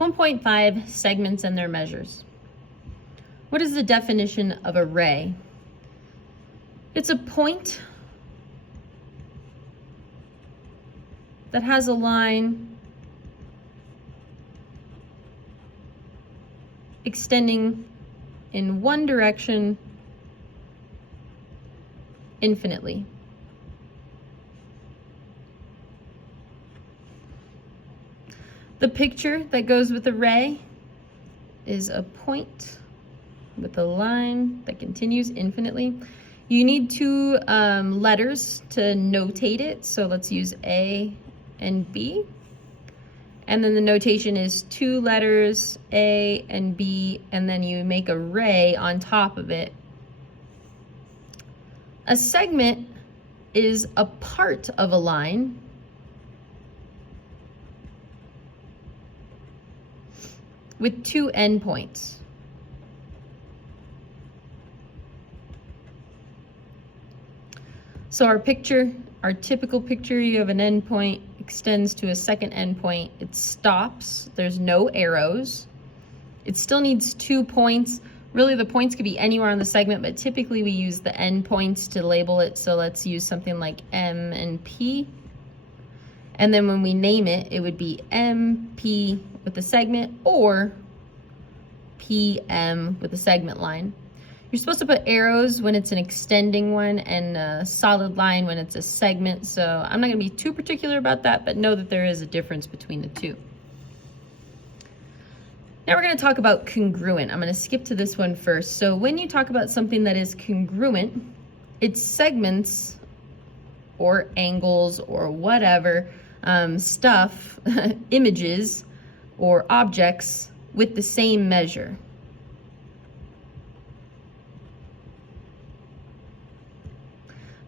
1.5 segments and their measures. What is the definition of a ray? It's a point that has a line extending in one direction infinitely. The picture that goes with a ray is a point with a line that continues infinitely. You need two letters to notate it, so let's use A and B. And then the notation is two letters, A and B, and then you make a ray on top of it. A segment is a part of a line with two endpoints. So our typical picture, you have an endpoint, extends to a second endpoint, it stops, there's no arrows. It still needs 2 points. Really, the points could be anywhere on the segment, but typically we use the endpoints to label it. So let's use something like M and P. And then when we name it, it would be MP with the segment or PM with the segment line. You're supposed to put arrows when it's an extending one and a solid line when it's a segment. So I'm not going to be too particular about that, but know that there is a difference between the two. Now we're going to talk about congruent. I'm going to skip to this one first. So when you talk about something that is congruent, it's segments or angles or whatever stuff, images or objects with the same measure.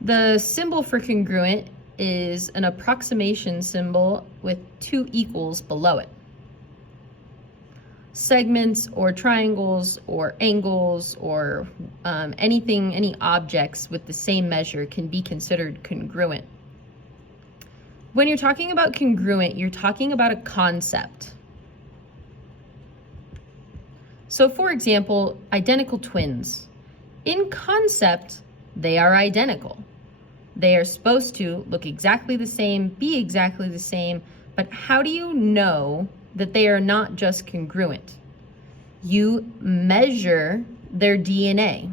The symbol for congruent is an approximation symbol with 2 equals below it. Segments or triangles or angles or any objects with the same measure can be considered congruent. When you're talking about congruent, you're talking about a concept. So for example, identical twins. In concept, they are identical. They are supposed to look exactly the same, be exactly the same, but how do you know that they are not just congruent? You measure their DNA.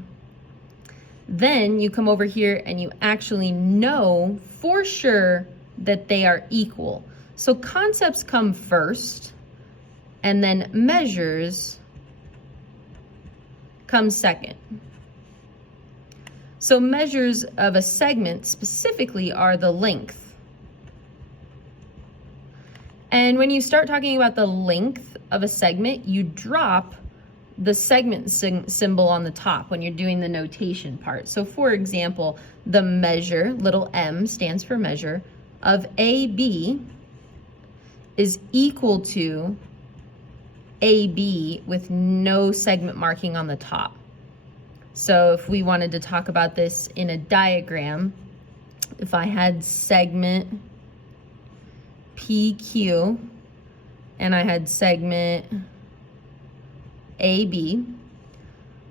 Then you come over here and you actually know for sure that they are equal. So concepts come first, and then measures come second. So measures of a segment specifically are the length. And when you start talking about the length of a segment, you drop the segment symbol on the top when you're doing the notation part. So for example, the measure, little m stands for measure, of AB is equal to AB with no segment marking on the top. So if we wanted to talk about this in a diagram, if I had segment PQ and I had segment AB,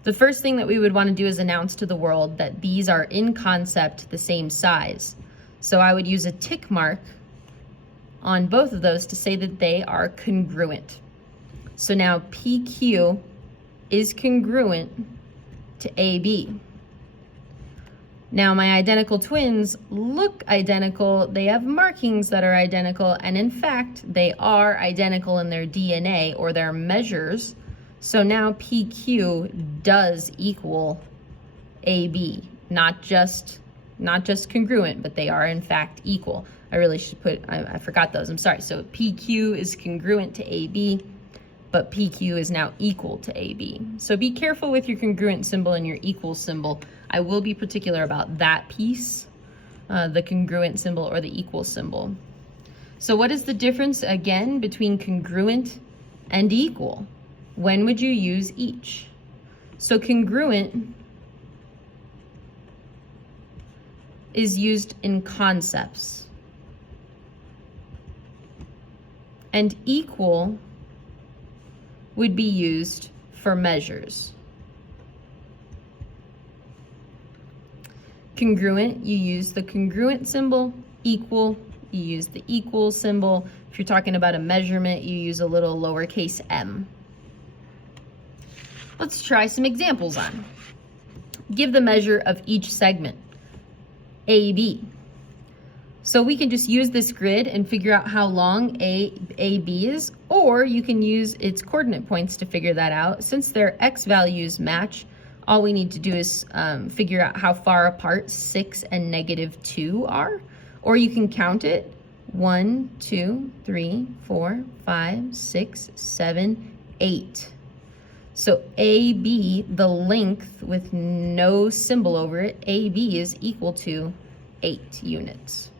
the first thing that we would want to do is announce to the world that these are in concept the same size. So I would use a tick mark on both of those to say that they are congruent. So now PQ is congruent to AB. Now my identical twins look identical, they have markings that are identical, and in fact they are identical in their DNA or their measures. So now PQ does equal AB, not just congruent, but they are in fact equal. I really should put, I forgot those, I'm sorry. So PQ is congruent to AB, but PQ is now equal to AB. So be careful with your congruent symbol and your equal symbol. I will be particular about that piece, the congruent symbol or the equal symbol. So what is the difference again between congruent and equal? When would you use each? So congruent is used in concepts, and equal would be used for measures. Congruent, you use the congruent symbol. Equal, you use the equal symbol. If you're talking about a measurement, you use a little lowercase m. Let's try some examples on. Give the measure of each segment, AB. So we can just use this grid and figure out how long AB is, or you can use its coordinate points to figure that out. Since their x values match, all we need to do is figure out how far apart 6 and -2 are, or you can count it. 1, 2, 3, 4, 5, 6, 7, 8. So AB, the length with no symbol over it, AB is equal to 8 units.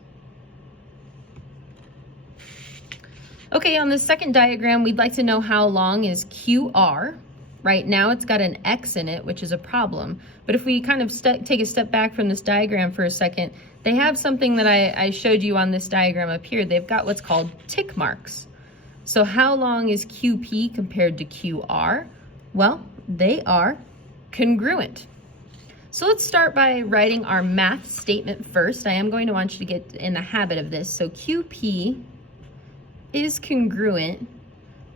Okay, on the second diagram, we'd like to know how long is QR. Right now it's got an X in it, which is a problem. But if we kind of take a step back from this diagram for a second, they have something that I showed you on this diagram up here. They've got what's called tick marks. So how long is QP compared to QR? Well, they are congruent. So let's start by writing our math statement first. I am going to want you to get in the habit of this. So QP is congruent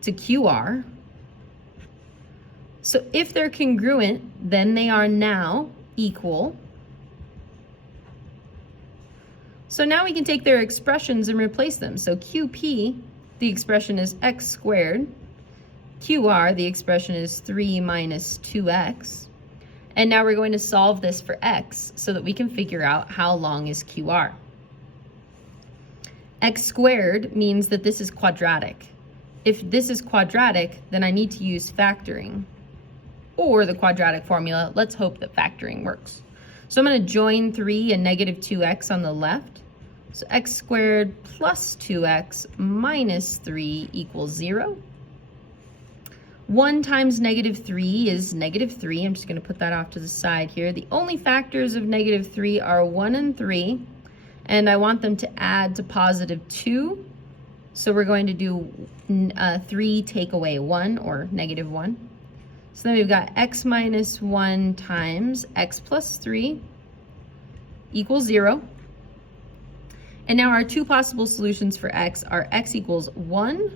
to QR. So if they're congruent, then they are now equal. So now we can take their expressions and replace them. So QP, the expression is x squared. QR, the expression is 3 minus 2x. And now we're going to solve this for x so that we can figure out how long is QR. X squared means that this is quadratic. If this is quadratic, then I need to use factoring or the quadratic formula. Let's hope that factoring works. So I'm going to join 3 and -2x on the left. So x squared plus 2x minus 3 equals 0. 1 times -3 is -3. I'm just going to put that off to the side here. The only factors of -3 are 1 and 3. And I want them to add to +2. So we're going to do 3 take away 1, or -1. So then we've got x minus 1 times x plus 3 equals 0. And now our two possible solutions for x are x equals 1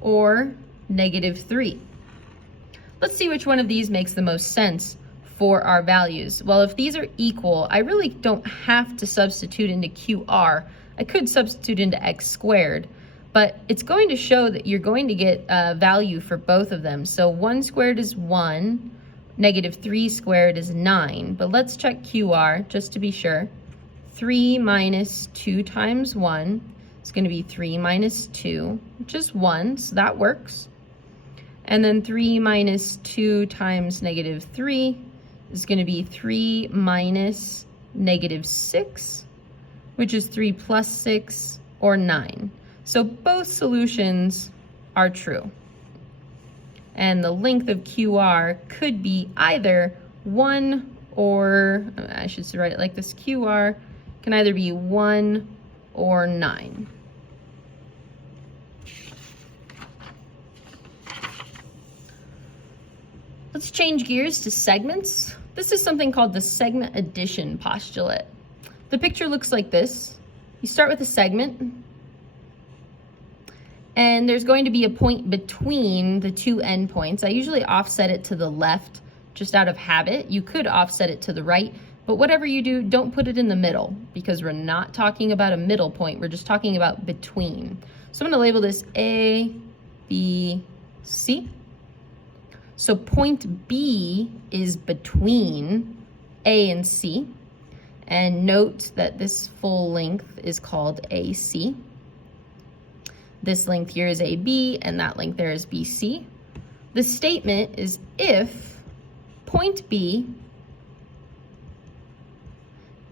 or -3. Let's see which one of these makes the most sense for our values. Well, if these are equal, I really don't have to substitute into QR. I could substitute into x squared, but it's going to show that you're going to get a value for both of them. So 1 squared is 1, -3 squared is 9, but let's check QR just to be sure. 3 minus 2 times 1 is going to be 3 minus 2, which is 1, so that works. And then 3 minus 2 times -3 is going to be 3 minus -6, which is 3 plus 6, or 9. So both solutions are true. And the length of QR could be either 1 or, I should write it like this, QR can either be 1 or 9. Let's change gears to segments. This is something called the segment addition postulate. The picture looks like this. You start with a segment, and there's going to be a point between the two endpoints. I usually offset it to the left just out of habit. You could offset it to the right, but whatever you do, don't put it in the middle, because we're not talking about a middle point. We're just talking about between. So I'm going to label this A, B, C. So point B is between A and C. And note that this full length is called AC. This length here is AB, and that length there is BC. The statement is if point B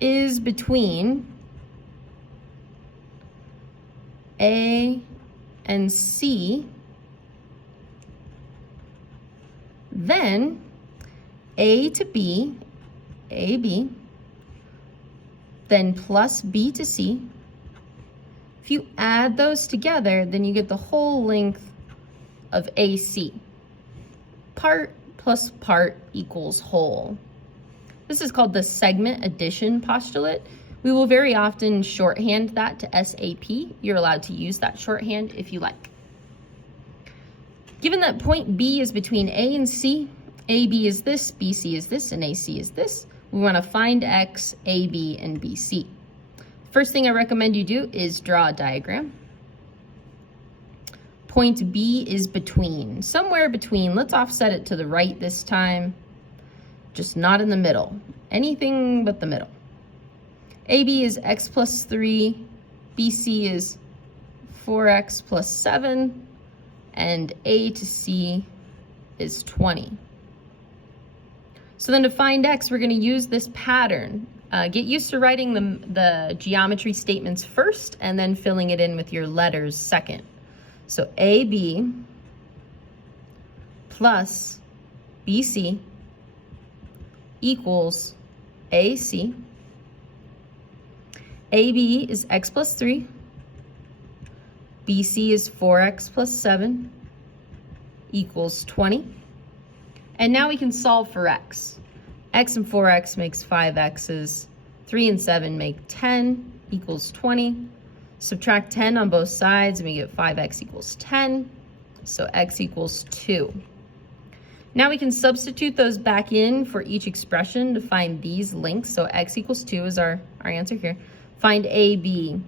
is between A and C, then A to B, AB, then plus B to C. If you add those together, then you get the whole length of AC. Part plus part equals whole. This is called the segment addition postulate. We will very often shorthand that to SAP. You're allowed to use that shorthand if you like. Given that point B is between A and C, AB is this, BC is this, and AC is this, we want to find X, AB, and BC. First thing I recommend you do is draw a diagram. Point B is between, somewhere between. Let's offset it to the right this time, just not in the middle. Anything but the middle. AB is X plus 3, BC is 4X plus 7, and A to C is 20. So then to find X, we're going to use this pattern. Get used to writing the geometry statements first and then filling it in with your letters second. So AB plus BC equals AC. AB is X plus 3. BC is 4X plus 7 equals 20. And now we can solve for X. X and 4X makes 5X's. 3 and 7 make 10 equals 20. Subtract 10 on both sides and we get 5X equals 10. So X equals 2. Now we can substitute those back in for each expression to find these lengths. So X equals 2 is our answer here. Find AB.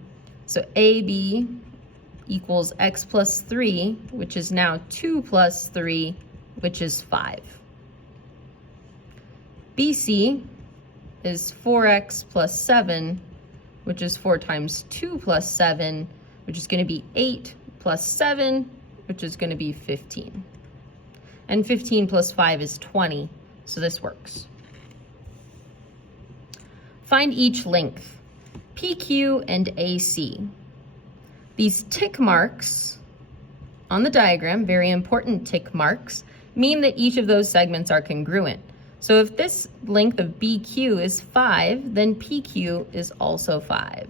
So AB equals X plus 3, which is now 2 plus 3, which is 5. BC is 4X plus 7, which is 4 times 2 plus 7, which is going to be 8 plus 7, which is going to be 15. And 15 plus 5 is 20, so this works. Find each length, PQ and AC. These tick marks on the diagram, very important tick marks, mean that each of those segments are congruent. So if this length of BQ is 5, then PQ is also 5.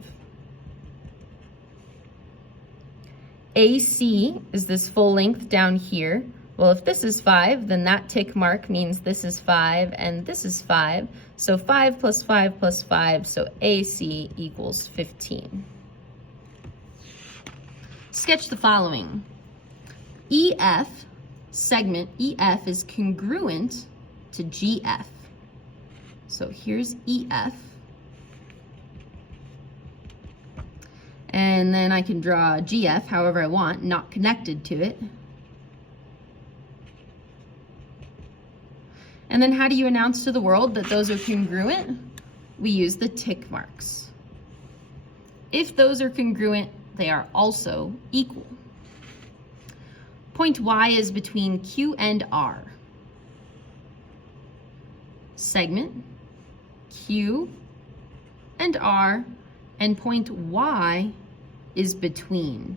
AC is this full length down here. Well, if this is 5, then that tick mark means this is 5 and this is 5. So 5 plus 5 plus 5, so AC equals 15. Sketch the following. EF, segment EF is congruent to GF. So here's EF. And then I can draw GF however I want, not connected to it. And then how do you announce to the world that those are congruent? We use the tick marks. If those are congruent, they are also equal. Point Y is between Q and R. Segment Q and R, and point Y is between,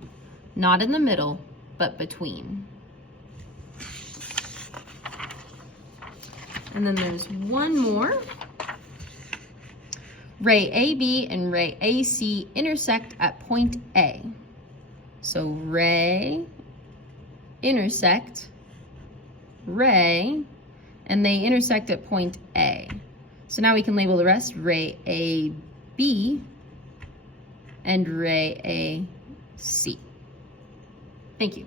not in the middle, but between. And then there's one more. Ray AB and ray AC intersect at point A. So ray intersect ray, and they intersect at point A. So now we can label the rest ray AB and ray AC. Thank you.